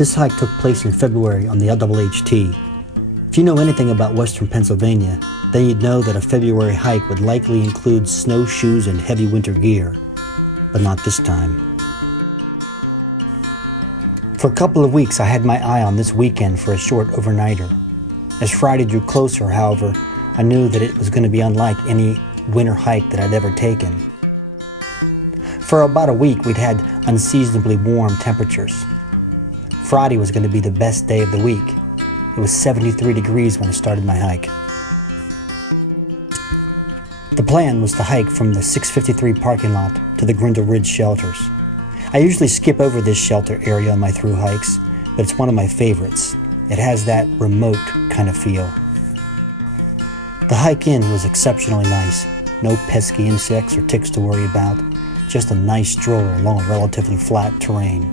This hike took place in February on the LHHT. If you know anything about western Pennsylvania, then you'd know that a February hike would likely include snowshoes and heavy winter gear, but not this time. For a couple of weeks I had my eye on this weekend for a short overnighter. As Friday drew closer, however, I knew that it was going to be unlike any winter hike that I'd ever taken. For about a week we'd had unseasonably warm temperatures. Friday was going to be the best day of the week. It was 73 degrees when I started my hike. The plan was to hike from the 653 parking lot to the Grindle Ridge shelters. I usually skip over this shelter area on my through hikes, but it's one of my favorites. It has that remote kind of feel. The hike in was exceptionally nice. No pesky insects or ticks to worry about. Just a nice stroll along a relatively flat terrain.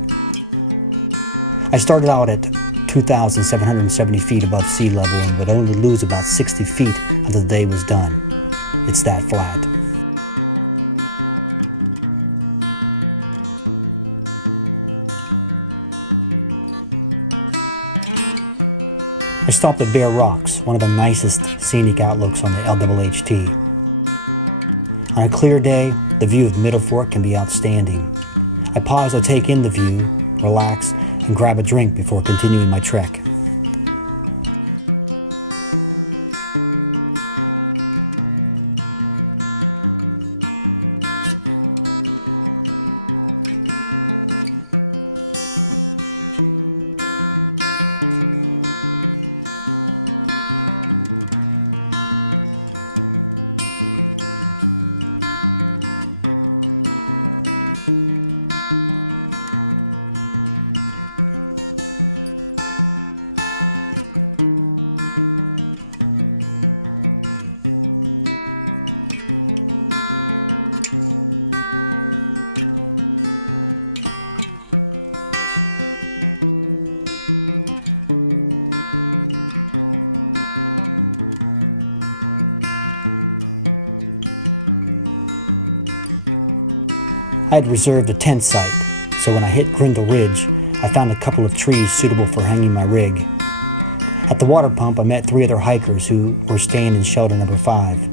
I started out at 2,770 feet above sea level and would only lose about 60 feet until the day was done. It's that flat. I stopped at Bear Rocks, one of the nicest scenic outlooks on the LHHT. On a clear day, the view of Middle Fork can be outstanding. I paused to take in the view, relax, and grab a drink before continuing my trek. I had reserved a tent site, so when I hit Grindle Ridge, I found a couple of trees suitable for hanging my rig. At the water pump, I met 3 other hikers who were staying in shelter number 5.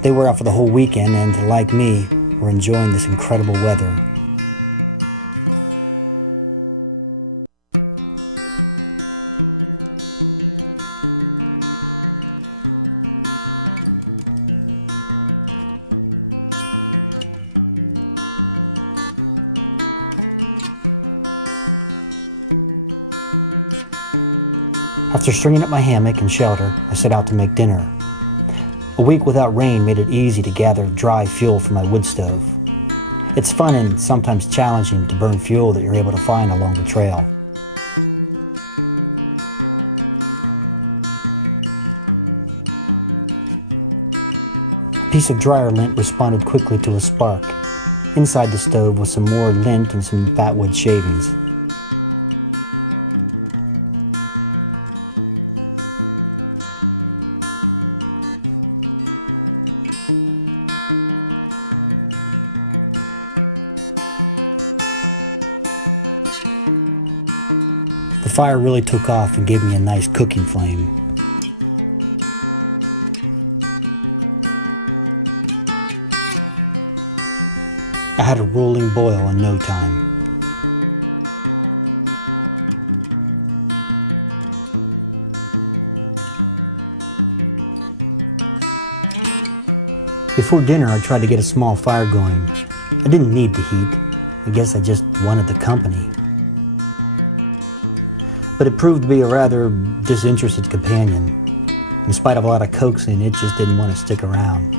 They were out for the whole weekend and, like me, were enjoying this incredible weather. After stringing up my hammock and shelter, I set out to make dinner. A week without rain made it easy to gather dry fuel for my wood stove. It's fun and sometimes challenging to burn fuel that you're able to find along the trail. A piece of dryer lint responded quickly to a spark. Inside the stove was some more lint and some fatwood shavings. The fire really took off and gave me a nice cooking flame. I had a rolling boil in no time. Before dinner, I tried to get a small fire going. I didn't need the heat. I guess I just wanted the company. But it proved to be a rather disinterested companion. In spite of a lot of coaxing, it just didn't want to stick around.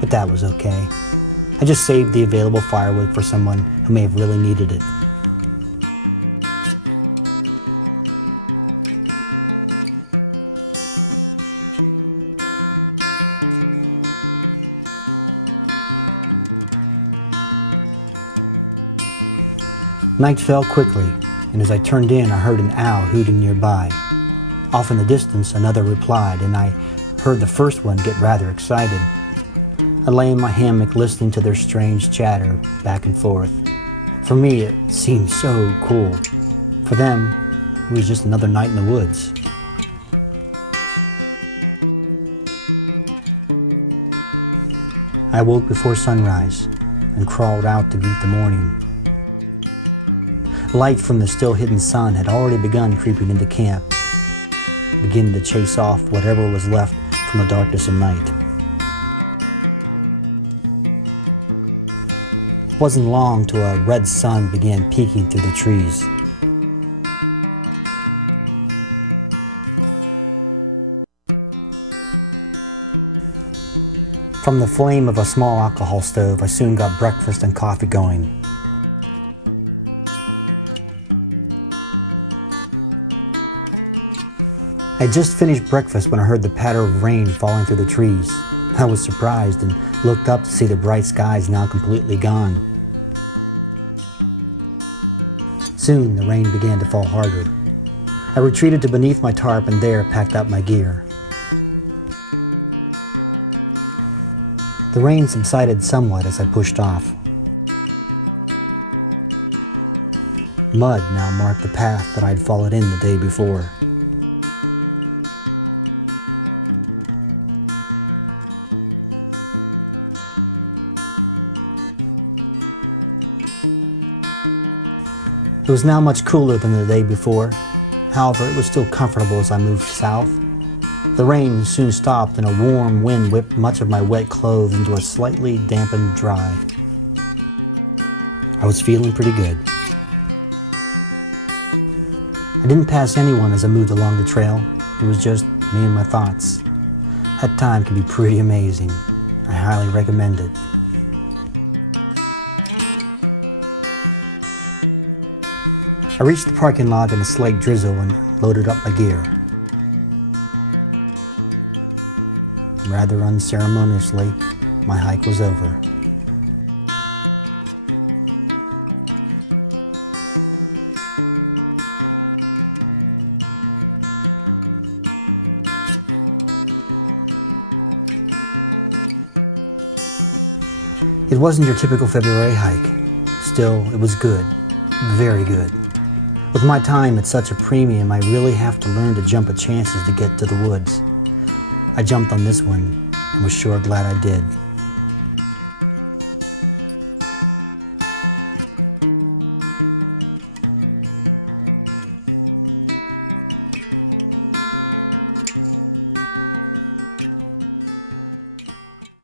But that was okay. I just saved the available firewood for someone who may have really needed it. Night fell quickly, and as I turned in, I heard an owl hooting nearby. Off in the distance, another replied, and I heard the first one get rather excited. I lay in my hammock listening to their strange chatter back and forth. For me, it seemed so cool. For them, it was just another night in the woods. I woke before sunrise and crawled out to greet the morning. Light from the still hidden sun had already begun creeping into camp, beginning to chase off whatever was left from the darkness of night. It wasn't long till a red sun began peeking through the trees. From the flame of a small alcohol stove, I soon got breakfast and coffee going. I had just finished breakfast when I heard the patter of rain falling through the trees. I was surprised and looked up to see the bright skies now completely gone. Soon the rain began to fall harder. I retreated to beneath my tarp and there packed up my gear. The rain subsided somewhat as I pushed off. Mud now marked the path that I'd followed in the day before. It was now much cooler than the day before. However, it was still comfortable as I moved south. The rain soon stopped and a warm wind whipped much of my wet clothes into a slightly dampened dry. I was feeling pretty good. I didn't pass anyone as I moved along the trail. It was just me and my thoughts. That time can be pretty amazing. I highly recommend it. I reached the parking lot in a slight drizzle and loaded up my gear. Rather unceremoniously, my hike was over. It wasn't your typical February hike. Still, it was good. Very good. With my time at such a premium, I really have to learn to jump at chances to get to the woods. I jumped on this one and was sure glad I did.